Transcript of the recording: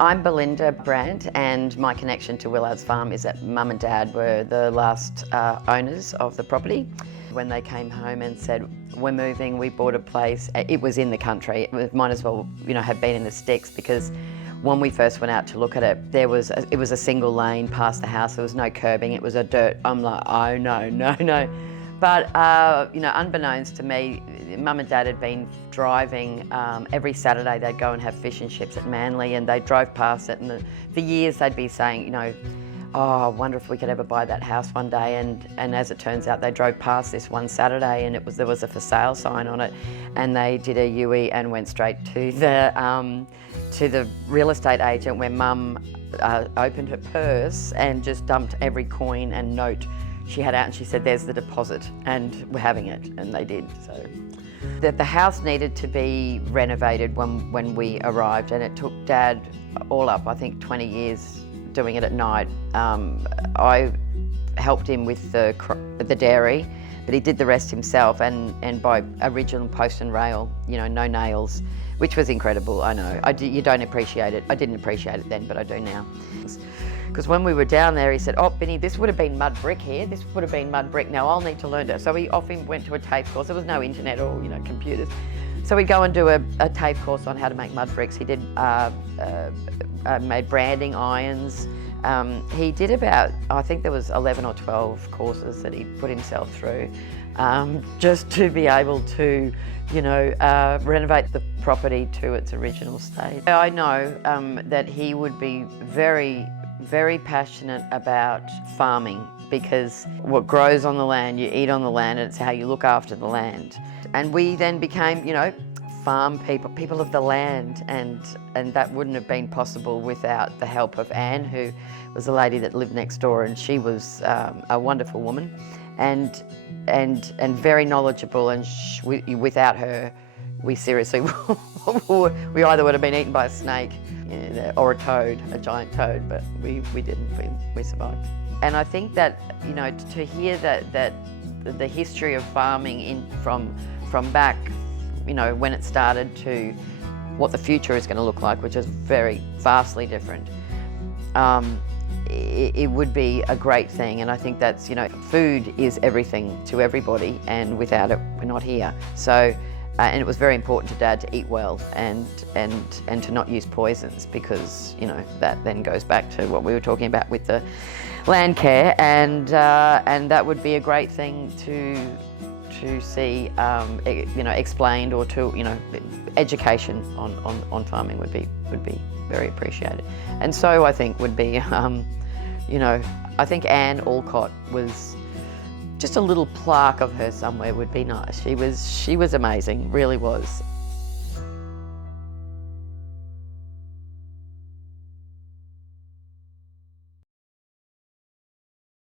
I'm Belinda Brandt, and my connection to Willards Farm is that Mum and Dad were the last owners of the property. When they came home and said, we're moving, we bought a place, it was in the country. It might as well, have been in the sticks, because when we first went out to look at it, it was a single lane past the house. There was no curbing, it was a dirt. I'm like, oh no. But, unbeknownst to me, Mum and Dad had been driving every Saturday. They'd go and have fish and chips at Manly, and they drove past it, and for years they'd be saying, oh, I wonder if we could ever buy that house one day. And as it turns out, they drove past this one Saturday, and there was a for sale sign on it, and they did a UE and went straight to the real estate agent, where Mum opened her purse and just dumped every coin and note she had out, and she said, there's the deposit, and we're having it, and they did. So the house needed to be renovated when we arrived, and it took Dad all up, I think 20 years doing it at night. I helped him with the dairy, but he did the rest himself, and by original post and rail, no nails, which was incredible. I know, you don't appreciate it. I didn't appreciate it then, but I do now. Because when we were down there, he said, oh, Benny, this would have been mud brick here. This would have been mud brick. Now I'll need to learn it. So he went to a TAFE course. There was no internet or, computers. So we'd go and do a TAFE course on how to make mud bricks. He did, made branding irons. He did about, I think there was 11 or 12 courses that he put himself through, just to be able to, renovate the property to its original state. I know that he would be very, very passionate about farming, because what grows on the land, you eat on the land, and it's how you look after the land. And we then became, farm people of the land, and that wouldn't have been possible without the help of Anne, who was a lady that lived next door, and she was a wonderful woman and very knowledgeable, and without her, we seriously, we either would have been eaten by a snake or a toad, a giant toad, but we didn't, we survived. And I think that, to hear that the history of farming from back, when it started, to what the future is going to look like, which is very vastly different, it would be a great thing. And I think that's, food is everything to everybody, and without it, we're not here. So, and it was very important to Dad to eat well and to not use poisons, because, that then goes back to what we were talking about with the land care, and that would be a great thing to see, explained, or to, education on farming would be very appreciated. And so I think would be, I think Anne Alcock was, just a little plaque of her somewhere would be nice. She was amazing, really was.